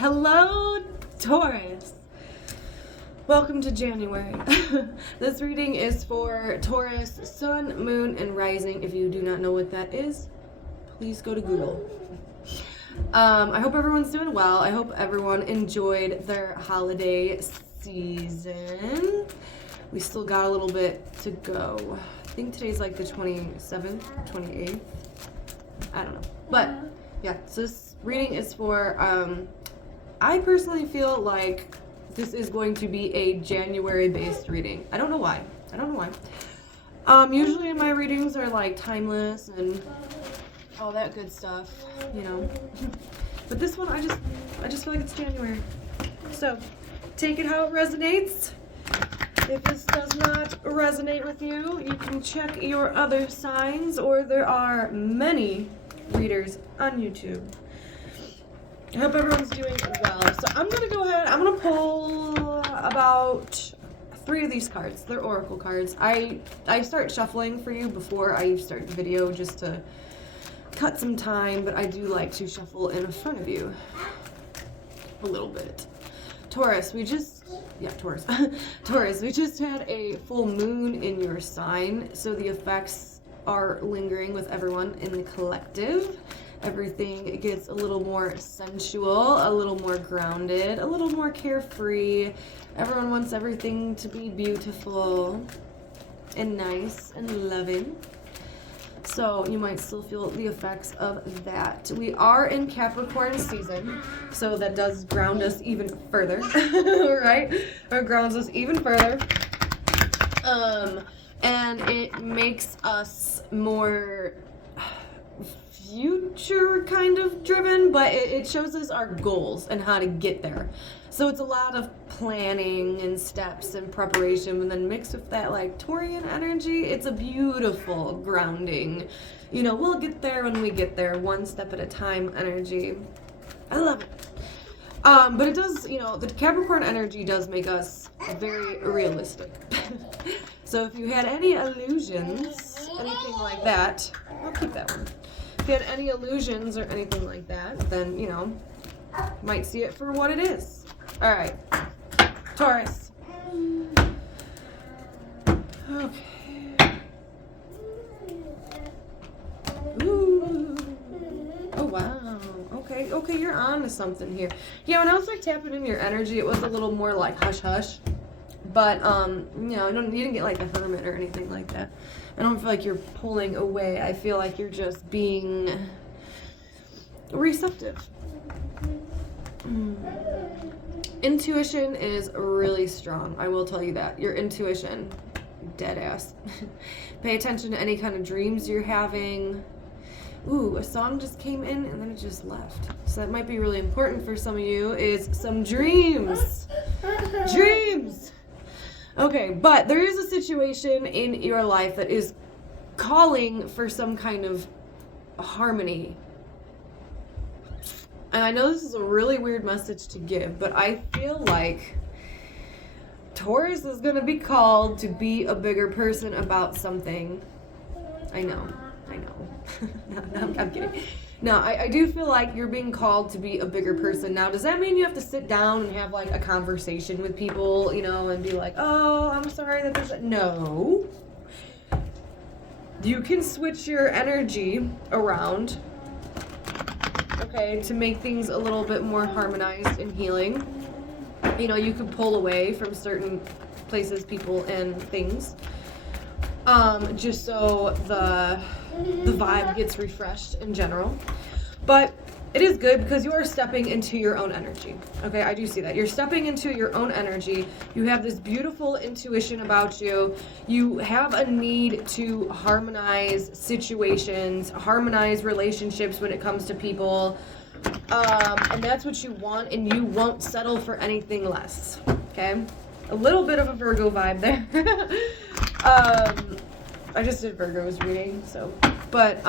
Hello, Taurus. Welcome to January. This reading is for Taurus, Sun, Moon, and Rising. If you do not know what that is, please go to Google. I hope everyone's doing well. I hope everyone enjoyed their holiday season. We still got a little bit to go. I think today's like the 27th, 28th. I don't know. But yeah, so this reading is for, I personally feel like this is going to be a January-based reading. I don't know why. Usually my readings are like timeless and all that good stuff, you know. But this one, I just feel like it's January. So, take it how it resonates. If this does not resonate with you, you can check your other signs, or there are many readers on YouTube. I hope everyone's doing well. So I'm going to go ahead, I'm going to pull about 3 of these cards. They're oracle cards. I start shuffling for you before I start the video just to cut some time, but I do like to shuffle in front of you a little bit. Taurus, Taurus, we just had a full moon in your sign, so the effects are lingering with everyone in the collective. Everything gets a little more sensual, a little more grounded, a little more carefree. Everyone wants everything to be beautiful and nice and loving. So you might still feel the effects of that. We are in Capricorn season, so that does ground us even further, right? Or grounds us even further. And it makes us more future kind of driven, but it shows us our goals and how to get there. So it's a lot of planning and steps and preparation, and then mixed with that like Taurian energy, it's a beautiful grounding. You know, we'll get there when we get there, one step at a time energy. I love it. But it does, you know, the Capricorn energy does make us very realistic. So if you had any illusions, anything like that, I'll keep that one. If you had any illusions or anything like that, then, you know, might see it for what it is. All right, Taurus. Okay. Ooh. Oh, wow. Okay, you're on to something here. Yeah, when I was like tapping in your energy, it was a little more like hush-hush. But, you know, you didn't get like the hermit or anything like that. I don't feel like you're pulling away. I feel like you're just being receptive. Intuition is really strong. I will tell you that. Your intuition, dead ass. Pay attention to any kind of dreams you're having. Ooh, a song just came in and then it just left. So that might be really important for some of you, is some dreams. Dreams! Okay, but there is a situation in your life that is calling for some kind of harmony. And I know this is a really weird message to give, but I feel like Taurus is going to be called to be a bigger person about something. I know. No, I'm kidding. No, I do feel like you're being called to be a bigger person. Now, does that mean you have to sit down and have like a conversation with people, you know, and be like, oh, I'm sorry that there's no. You can switch your energy around, okay, to make things a little bit more harmonized and healing. You know, you could pull away from certain places, people, and things, just so the vibe gets refreshed in general. But it is good because you are stepping into your own energy. Okay, I do see that. You're stepping into your own energy. You have this beautiful intuition about you. You have a need to harmonize situations, harmonize relationships when it comes to people. And that's what you want, and you won't settle for anything less. Okay? A little bit of a Virgo vibe there. I just did Virgo's reading, so. But,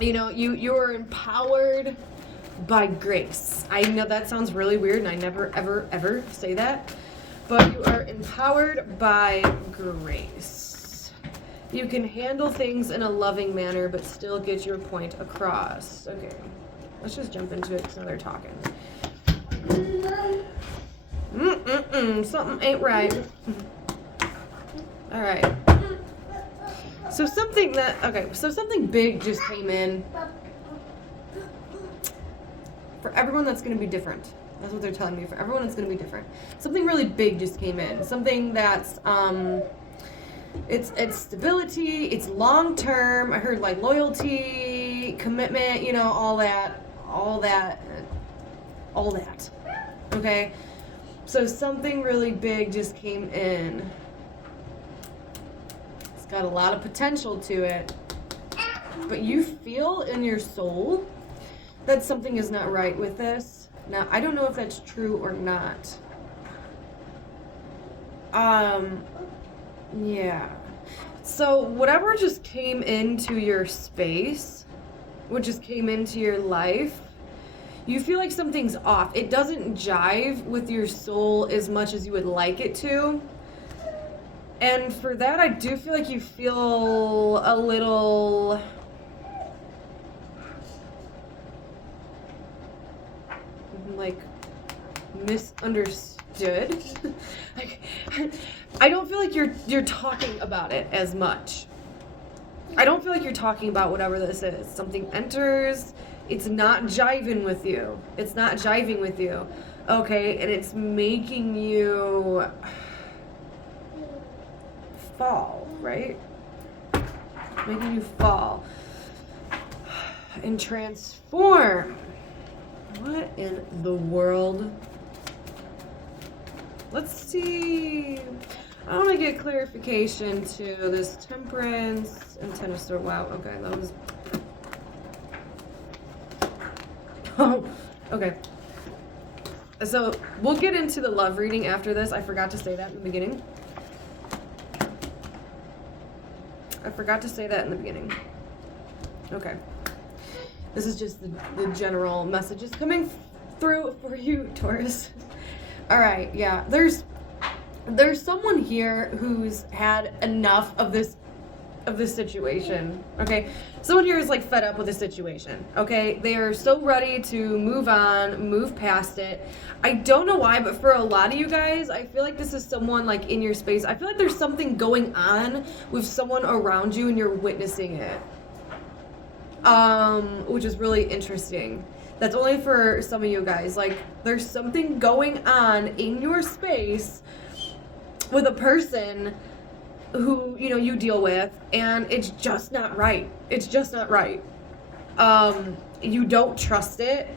you know, you're empowered by grace. I know that sounds really weird, and I never, ever say that. But you are empowered by grace. You can handle things in a loving manner, but still get your point across. Okay, let's just jump into it because now they're talking. Something ain't right. All right. So something big just came in. For everyone that's going to be different. That's what they're telling me. For everyone it's going to be different. Something really big just came in. Something that's it's stability, it's long term. I heard like loyalty, commitment, you know, all that. Okay? So something really big just came in. It's got a lot of potential to it. But you feel in your soul that something is not right with this. Now, I don't know if that's true or not. Yeah. So whatever just came into your space, what just came into your life, you feel like something's off. It doesn't jive with your soul as much as you would like it to. And for that, I do feel like you feel a little... like misunderstood. Like, I don't feel like you're talking about it as much. I don't feel like you're talking about whatever this is. Something enters, it's not jiving with you. It's not jiving with you. Okay, and it's making you fall, right? Making you fall and transform. What in the world? Let's see. I want to get clarification to this temperance and ten of swords. Wow, okay, that was... Oh, okay. So, we'll get into the love reading after this. I forgot to say that in the beginning. Okay. This is just the general messages coming through for you, Taurus. All right, yeah. There's someone here who's had enough of this situation. Okay, someone here is like fed up with the situation. Okay, they are so ready to move on, move past it. I don't know why, but for a lot of you guys, I feel like this is someone like in your space. I feel like there's something going on with someone around you, and you're witnessing it. Which is really interesting. That's only for some of you guys. Like, there's something going on in your space with a person who, you know, you deal with, and it's just not right. It's just not right. You don't trust it.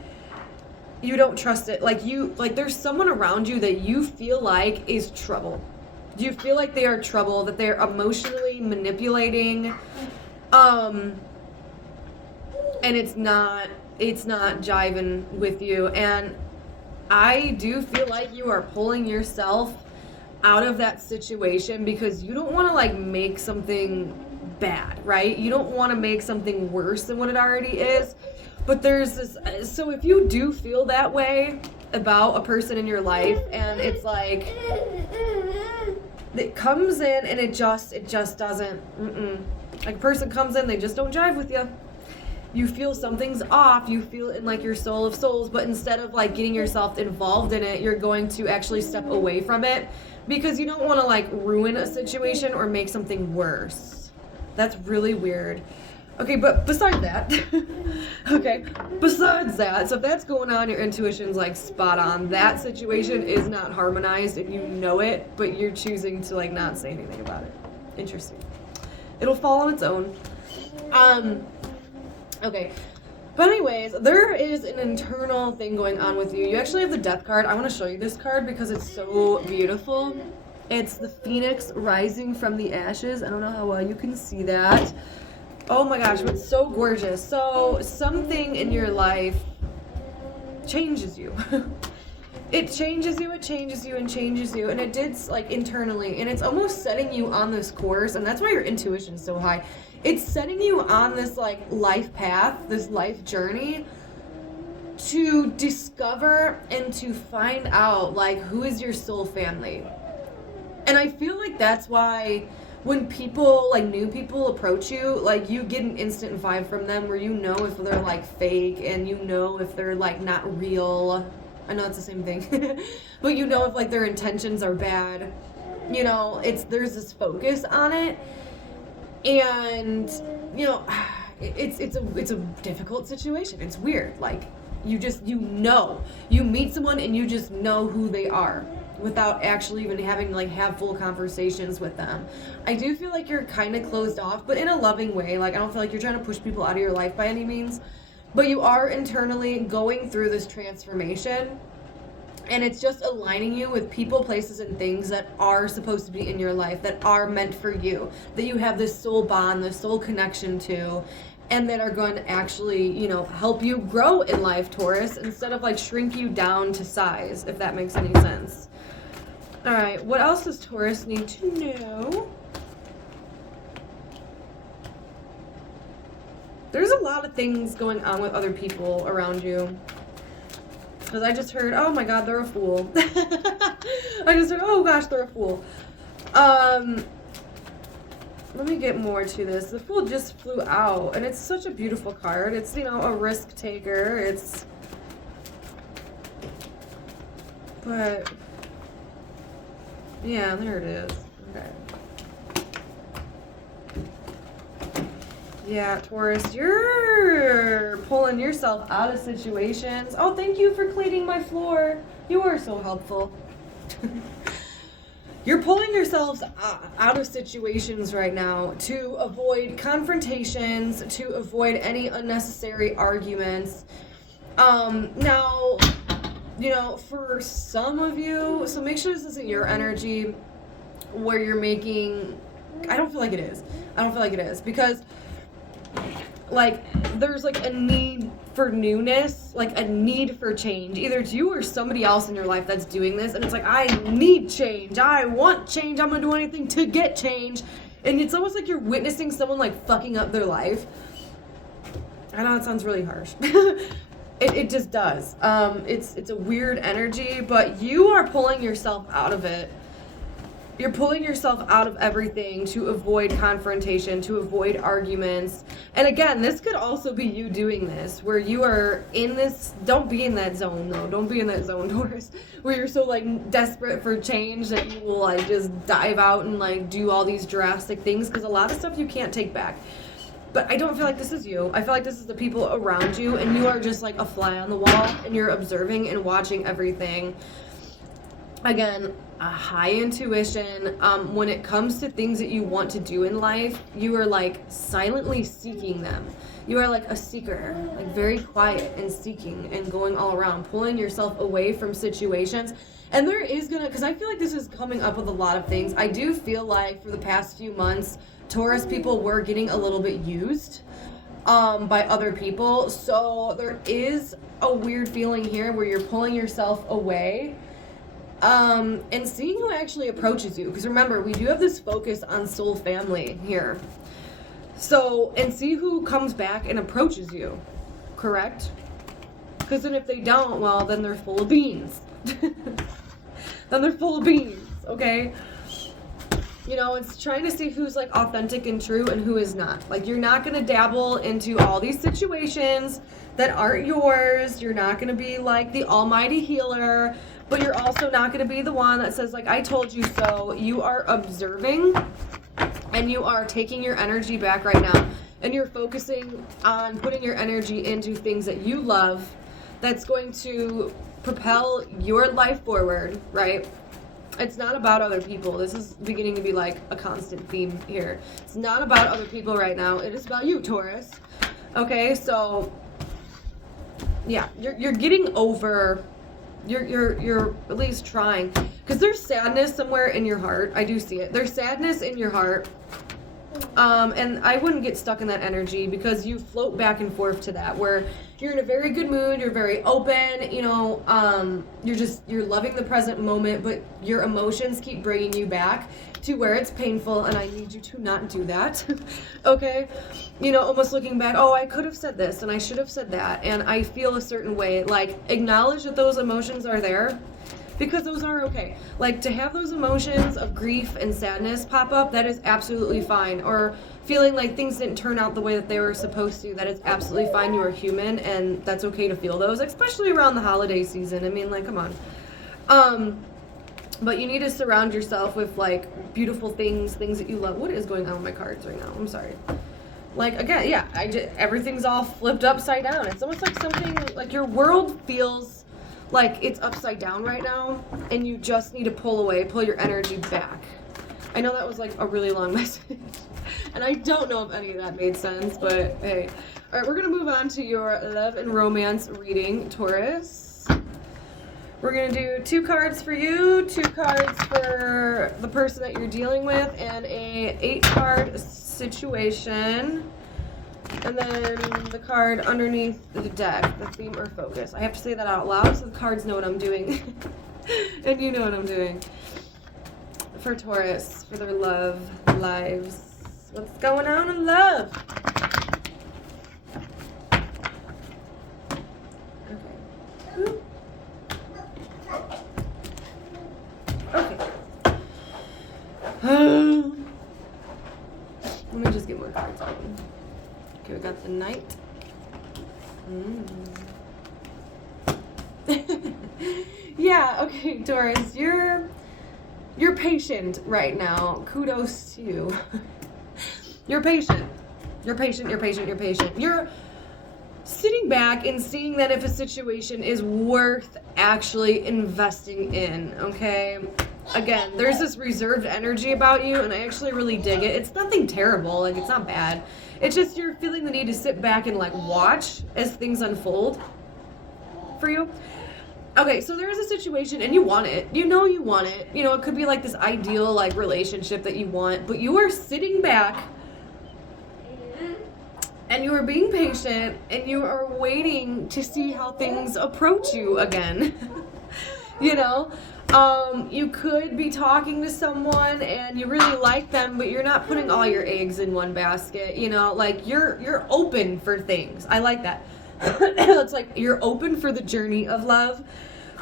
Like, there's someone around you that you feel like is trouble. You feel like they are trouble, that they're emotionally manipulating, and it's not jiving with you. And I do feel like you are pulling yourself out of that situation because you don't want to like make something bad, right? You don't want to make something worse than what it already is. But there's this, so if you do feel that way about a person in your life, and it's like it comes in and it just doesn't, like a person comes in, they just don't jive with you. You feel something's off, you feel it in like your soul of souls, but instead of like getting yourself involved in it, you're going to actually step away from it because you don't want to like ruin a situation or make something worse. That's really weird. Okay, but besides that, so if that's going on, your intuition's like spot on. That situation is not harmonized and you know it, but you're choosing to like not say anything about it. Interesting. It'll fall on its own. Okay, but anyways, there is an internal thing going on with you. You actually have the Death card. I want to show you this card because it's so beautiful. It's the Phoenix rising from the ashes. I don't know how well you can see that. Oh my gosh, it's so gorgeous. So something in your life changes you. It changes you, and it did like internally, and it's almost setting you on this course, and that's why your intuition is so high. It's setting you on this like life path, this life journey to discover and to find out like who is your soul family. And I feel like that's why when people, like new people approach you, like you get an instant vibe from them where you know if they're like fake and you know if they're like not real. I know it's the same thing. But you know if like their intentions are bad. You know, there's this focus on it. And, you know, it's a difficult situation. It's weird. Like, you meet someone and you just know who they are without actually even having to like have full conversations with them. I do feel like you're kind of closed off, but in a loving way. Like, I don't feel like you're trying to push people out of your life by any means, but you are internally going through this transformation. And it's just aligning you with people, places, and things that are supposed to be in your life, that are meant for you, that you have this soul bond, this soul connection to, and that are going to actually, you know, help you grow in life, Taurus, instead of like shrink you down to size, if that makes any sense. All right, what else does Taurus need to know? There's a lot of things going on with other people around you. Because I just heard, oh my god, they're a fool. I just heard, oh gosh, they're a fool. Let me get more to this. The Fool just flew out, and it's such a beautiful card. It's, you know, a risk taker. But, yeah, there it is. Okay. Yeah, Taurus, you're pulling yourself out of situations. Oh, thank you for cleaning my floor. You are so helpful. You're pulling yourselves out of situations right now to avoid confrontations, to avoid any unnecessary arguments. Now, you know, for some of you, so make sure this isn't your energy where you're making, I don't feel like it is. I don't feel like it is, because like there's like a need for newness, like a need for change. Either it's you or somebody else in your life that's doing this, and it's like, I need change, I want change, I'm gonna do anything to get change. And it's almost like you're witnessing someone like fucking up their life. I know it sounds really harsh. It just does. It's a weird energy, but you are pulling yourself out of it. You're pulling yourself out of everything to avoid confrontation, to avoid arguments. And again, this could also be you doing this, where you are in this, don't be in that zone though, don't be in that zone, Taurus, where you're so like desperate for change that you will like just dive out and like do all these drastic things, because a lot of stuff you can't take back. But I don't feel like this is you. I feel like this is the people around you, and you are just like a fly on the wall, and you're observing and watching everything. Again, a high intuition. When it comes to things that you want to do in life, you are like silently seeking them. You are like a seeker, like very quiet and seeking and going all around, pulling yourself away from situations. And there is gonna, because I feel like this is coming up with a lot of things. I do feel like for the past few months, Taurus people were getting a little bit used by other people. So there is a weird feeling here where you're pulling yourself away. And seeing who actually approaches you, because remember, we do have this focus on soul family here. So, and see who comes back and approaches you, correct? Because then if they don't, well, then they're full of beans. Then they're full of beans, okay? You know, it's trying to see who's like authentic and true and who is not. Like, you're not going to dabble into all these situations that aren't yours. You're not going to be like the almighty healer. But you're also not going to be the one that says, like, I told you so. You are observing, and you are taking your energy back right now. And you're focusing on putting your energy into things that you love, that's going to propel your life forward, right? It's not about other people. This is beginning to be, like, a constant theme here. It's not about other people right now. It is about you, Taurus. Okay, so, yeah, you're getting over... You're at least trying, because there's sadness somewhere in your heart. I do see it. There's sadness in your heart, and I wouldn't get stuck in that energy, because you float back and forth to that, where you're in a very good mood, you're very open, you know, you're loving the present moment, but your emotions keep bringing you back to where it's painful, and I need you to not do that. Okay? You know, almost looking back, oh, I could have said this, and I should have said that, and I feel a certain way. Like, acknowledge that those emotions are there, because those are okay. Like, to have those emotions of grief and sadness pop up, that is absolutely fine. Or feeling like things didn't turn out the way that they were supposed to, that is absolutely fine. You are human, and that's okay to feel those, especially around the holiday season. I mean, like, come on. But you need to surround yourself with, like, beautiful things that you love. What is going on with my cards right now? I'm sorry. Like, again, yeah, everything's all flipped upside down. It's almost like something, like, your world feels like it's upside down right now, and you just need to pull your energy back. I know that was, like, a really long message, and I don't know if any of that made sense, but hey. All right, we're going to move on to your love and romance reading, Taurus. We're going to do 2 cards for you, 2 cards for the person that you're dealing with, and a 8-card situation. And then the card underneath the deck, the theme or focus. I have to say that out loud so the cards know what I'm doing. And you know what I'm doing. For Taurus, for their love lives. What's going on in love? Okay. Okay. Let me just get more cards open. Okay, we got the Knight. Yeah, okay, Taurus, you're patient right now. Kudos to you. You're patient. You're patient, you're patient, you're patient. You're sitting back and seeing that if a situation is worth actually investing in, okay? Again, there's this reserved energy about you, and I actually really dig it. It's nothing terrible, like, it's not bad. It's just you're feeling the need to sit back and, like, watch as things unfold for you. Okay, so there is a situation, and you want it. You know you want it. You know, it could be, like, this ideal, like, relationship that you want, but you are sitting back, and you are being patient, and you are waiting to see how things approach you again. You know? You could be talking to someone and you really like them, but you're not putting all your eggs in one basket, you know? Like, you're open for things. I like that. It's like you're open for the journey of love,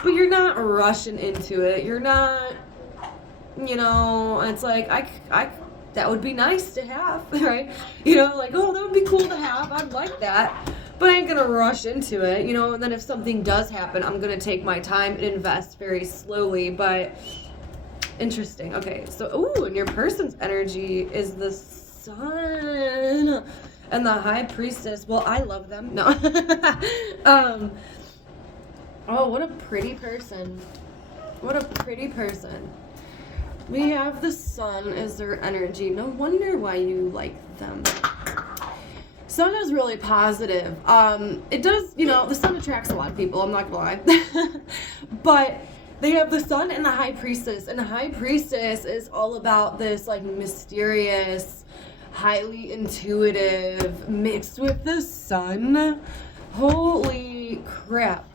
but you're not rushing into it. You're not, you know, it's like, I that would be nice to have, right? You know, like, oh, that would be cool to have. I'd like that. But I ain't gonna rush into it, you know, and then if something does happen, I'm gonna take my time and invest very slowly, but interesting. Okay, so, ooh, and your person's energy is the Sun and the High Priestess. Well, I love them. No. Oh, what a pretty person. What a pretty person. We have the Sun as their energy. No wonder why you like them. Sun is really positive. It does, you know, the Sun attracts a lot of people, I'm not gonna lie. But they have the Sun and the High Priestess, and the High Priestess is all about this, like, mysterious, highly intuitive, mixed with the Sun. Holy crap.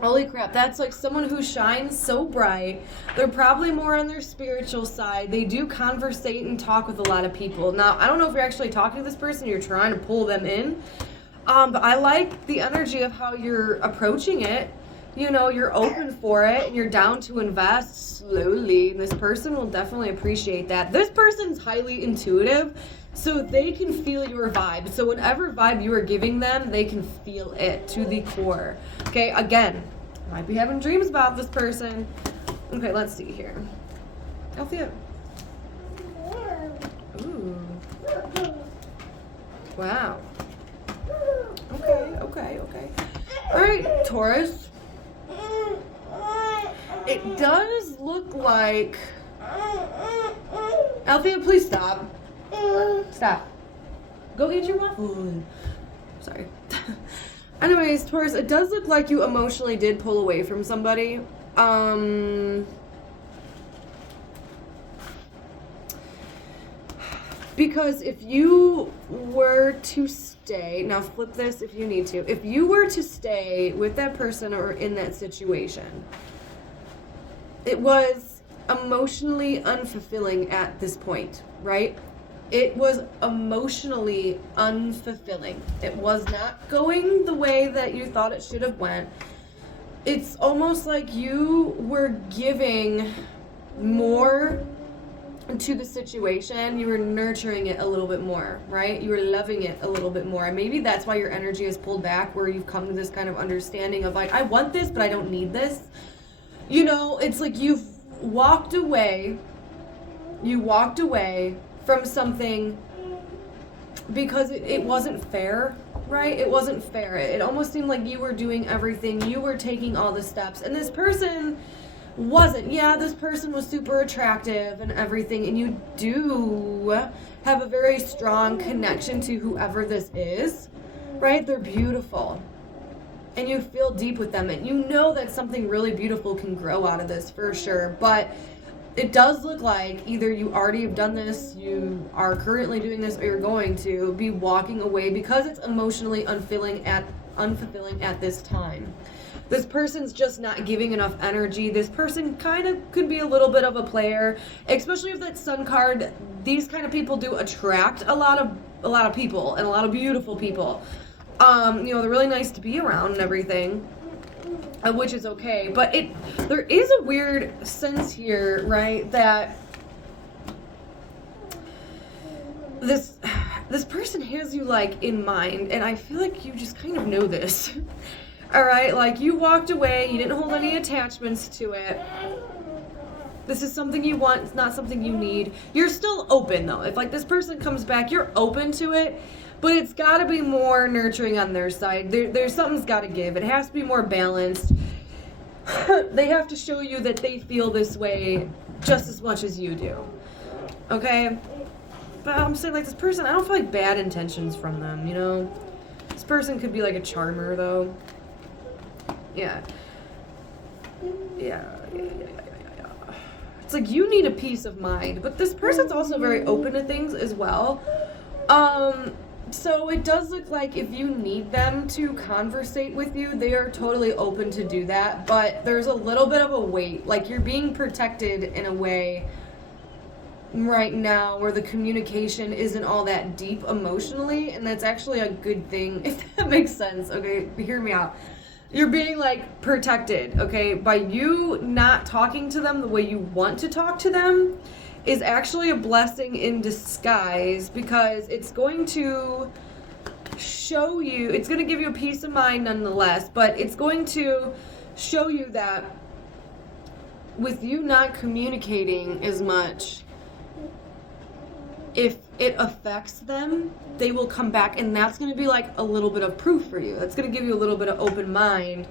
Holy crap, that's like someone who shines so bright. They're probably more on their spiritual side. They do conversate and talk with a lot of people. Now, I don't know if you're actually talking to this person, you're trying to pull them in. But I like the energy of how you're approaching it. You know, you're open for it and you're down to invest slowly. And this person will definitely appreciate that. This person's highly intuitive, so they can feel your vibe. So whatever vibe you are giving them, they can feel it to the core. Okay, again, might be having dreams about this person. Okay, let's see here. Althea. Ooh. Wow. Okay. All right, Taurus. It does look like... Althea, please stop. Stop. Go eat your waffle. Sorry. Anyways, Taurus, it does look like you emotionally did pull away from somebody. Because if you were to stay, now flip this if you need to. If you were to stay with that person or in that situation, it was emotionally unfulfilling at this point, right? It was emotionally unfulfilling. It was not going the way that you thought it should have went. it's almost like you were giving more to the situation. You were nurturing it a little bit more, right? You were loving it a little bit more. And maybe that's why your energy is pulled back, where you've come to this kind of understanding of like, I want this, but I don't need this. You know, it's like you've walked away. You walked away from something because it wasn't fair, right? It wasn't fair. It almost seemed like you were doing everything. You were taking all the steps. And this person wasn't. Yeah, this person was super attractive and everything, and you do have a very strong connection to whoever this is, right? They're beautiful, and you feel deep with them, and you know that something really beautiful can grow out of this for sure. But it does look like either you already have done this, you are currently doing this, or you're going to be walking away because it's emotionally unfulfilling at this time. This person's just not giving enough energy. This person kind of could be a little bit of a player, especially if that Sun card. These kind of people do attract a lot of people, and a lot of beautiful people. You know, they're really nice to be around and everything, which is okay. But there is a weird sense here, right, that this person has you like in mind, and I feel like you just kind of know this. All right, like you walked away, you didn't hold any attachments to it. This is something you want, it's not something you need. You're still open though. If like this person comes back, you're open to it, but it's got to be more nurturing on their side. There's something's got to give. It has to be more balanced. They have to show you that they feel this way just as much as you do. Okay? But I'm saying like this person, I don't feel like bad intentions from them, you know? This person could be like a charmer though. Yeah. It's like you need a peace of mind, but this person's also very open to things as well. So it does look like if you need them to conversate with you, they are totally open to do that, but there's a little bit of a wait. Like you're being protected in a way right now where the communication isn't all that deep emotionally, and that's actually a good thing, if that makes sense. Okay, hear me out. You're being like protected, okay? By you not talking to them the way you want to talk to them is actually a blessing in disguise, because it's going to show you, it's going to give you a peace of mind nonetheless, but it's going to show you that with you not communicating as much, if it affects them, they will come back, and that's going to be like a little bit of proof for you. That's going to give you a little bit of open mind,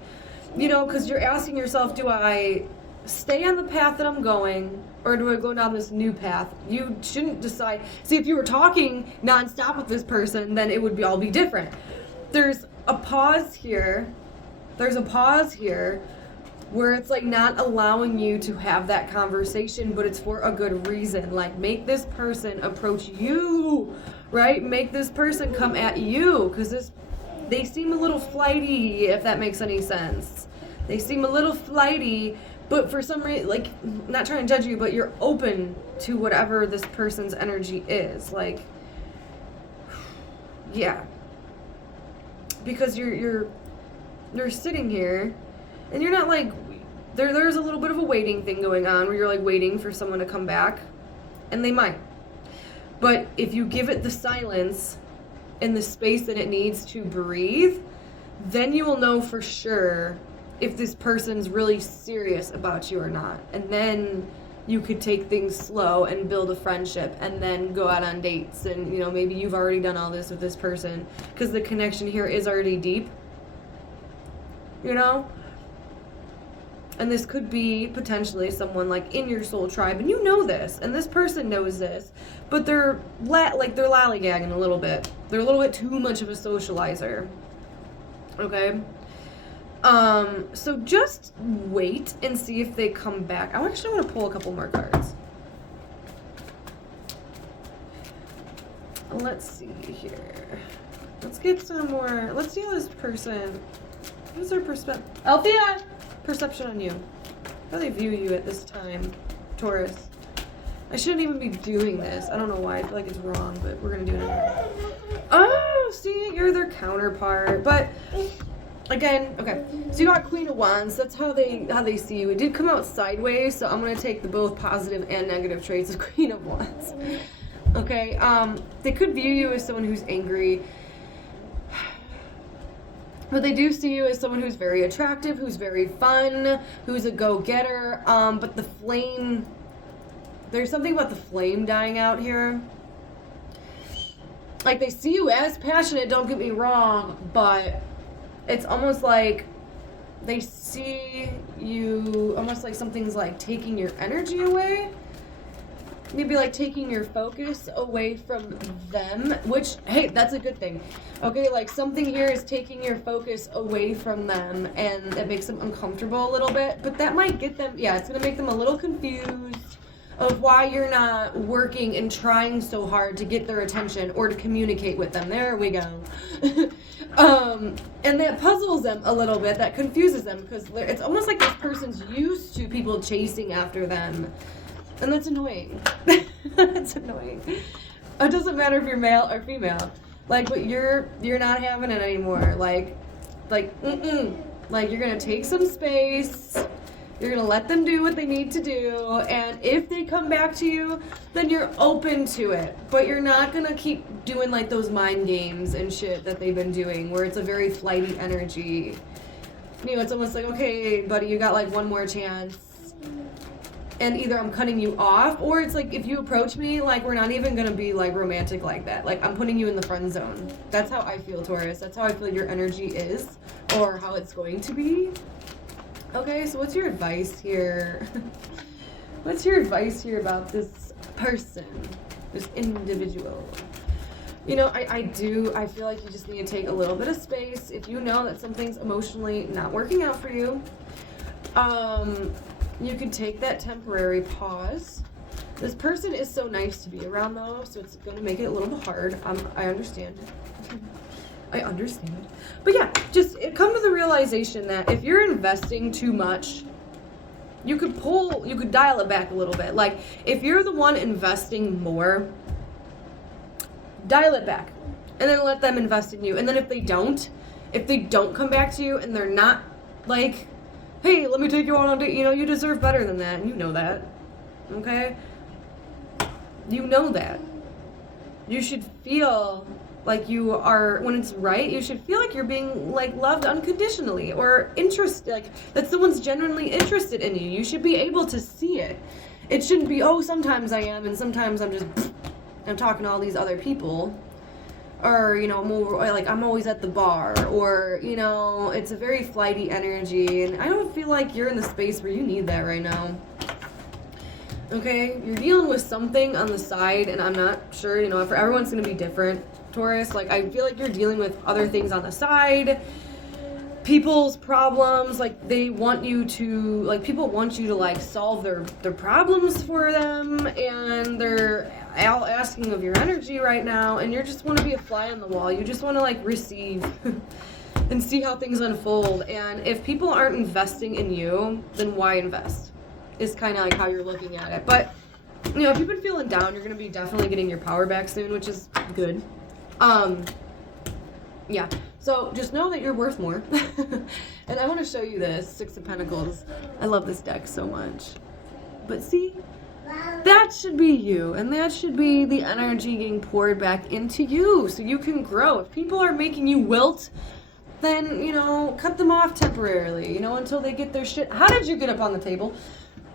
you know, because you're asking yourself, do I stay on the path that I'm going, or do I go down this new path? You shouldn't decide. See, if you were talking nonstop with this person, then it would all be different. There's a pause here. There's a pause here where it's like not allowing you to have that conversation, but it's for a good reason. Like, make this person approach you, right? Make this person come at you, because they seem a little flighty, if that makes any sense. They seem a little flighty, but for some reason, like, not trying to judge you, but you're open to whatever this person's energy is. Like, yeah. Because you're sitting here, and you're not like, there's a little bit of a waiting thing going on where you're like waiting for someone to come back, and they might. But if you give it the silence and the space that it needs to breathe, then you will know for sure if this person's really serious about you or not. And then you could take things slow and build a friendship, and then go out on dates, and you know, maybe you've already done all this with this person because the connection here is already deep, you know? And this could be potentially someone like in your soul tribe, and you know this, and this person knows this, but they're lollygagging a little bit. They're a little bit too much of a socializer. Okay? So just wait and see if they come back. I actually want to pull a couple more cards. Let's see here. Let's get some more. Let's see how this person, what's their perspective? Althea! Perception on you. How they view you at this time, Taurus. I shouldn't even be doing this. I don't know why. I feel like it's wrong, but we're gonna do it anyway. Oh, see, you're their counterpart. But again, okay, so you got Queen of Wands. That's how they see you. It did come out sideways, so I'm going to take the both positive and negative traits of Queen of Wands. Okay, they could view you as someone who's angry, but they do see you as someone who's very attractive, who's very fun, who's a go-getter, but the flame, there's something about the flame dying out here. Like, they see you as passionate, don't get me wrong, but it's almost like they see you almost like something's like taking your energy away. Maybe like taking your focus away from them, which, hey, that's a good thing. Okay, like something here is taking your focus away from them and it makes them uncomfortable a little bit, but that might get them, yeah, it's gonna make them a little confused of why you're not working and trying so hard to get their attention or to communicate with them. There we go. And that puzzles them a little bit, that confuses them, because it's almost like this person's used to people chasing after them. And that's annoying. It's annoying. It doesn't matter if you're male or female. Like, but you're not having it anymore. Like, like you're gonna take some space. You're gonna let them do what they need to do, and if they come back to you, then you're open to it. But you're not gonna keep doing like those mind games and shit that they've been doing, where it's a very flighty energy. You know, it's almost like, okay, buddy, you got like one more chance. And either I'm cutting you off, or it's like if you approach me, like we're not even gonna be like romantic like that. Like I'm putting you in the friend zone. That's how I feel, Taurus. That's how I feel your energy is, or how it's going to be. Okay, so what's your advice here? What's your advice here about this person, this individual? You know, I feel like you just need to take a little bit of space. If you know that something's emotionally not working out for you, you can take that temporary pause. This person is so nice to be around though, so it's going to make it a little bit hard. I understand. I understand. But yeah, just come to the realization that if you're investing too much, you could dial it back a little bit. Like, if you're the one investing more, dial it back. And then let them invest in you. And then if they don't come back to you and they're not like, hey, let me take you on a date, you know, you deserve better than that. And you know that. Okay? You know that. You should feel like you are, when it's right, you should feel like you're being like loved unconditionally or interested, like that someone's genuinely interested in you. You should be able to see it. It shouldn't be, oh, sometimes I am and sometimes I'm talking to all these other people, or, you know, I'm always at the bar, or, you know, it's a very flighty energy, and I don't feel like you're in the space where you need that right now. Okay, you're dealing with something on the side, and I'm not sure, you know, for everyone's gonna be different. Taurus, like I feel like you're dealing with other things on the side, people's problems, like they want you to, like people want you to like solve their problems for them, and they're all asking of your energy right now, and you just want to be a fly on the wall. You just want to like receive and see how things unfold. And if people aren't investing in you, then why invest? Is kind of like how you're looking at it. But you know, if you've been feeling down, you're gonna be definitely getting your power back soon, which is good. Yeah, so just know that you're worth more. And I want to show you this Six of Pentacles. I love this deck so much. But see, that should be you, and that should be the energy getting poured back into you so you can grow. If people are making you wilt, then, you know, cut them off temporarily, you know, until they get their shit. How did you get up on the table?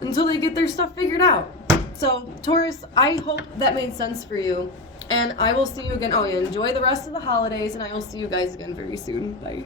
Until they get their stuff figured out. So, Taurus, I hope that made sense for you. And I will see you again. Oh, yeah, enjoy the rest of the holidays, and I will see you guys again very soon. Bye.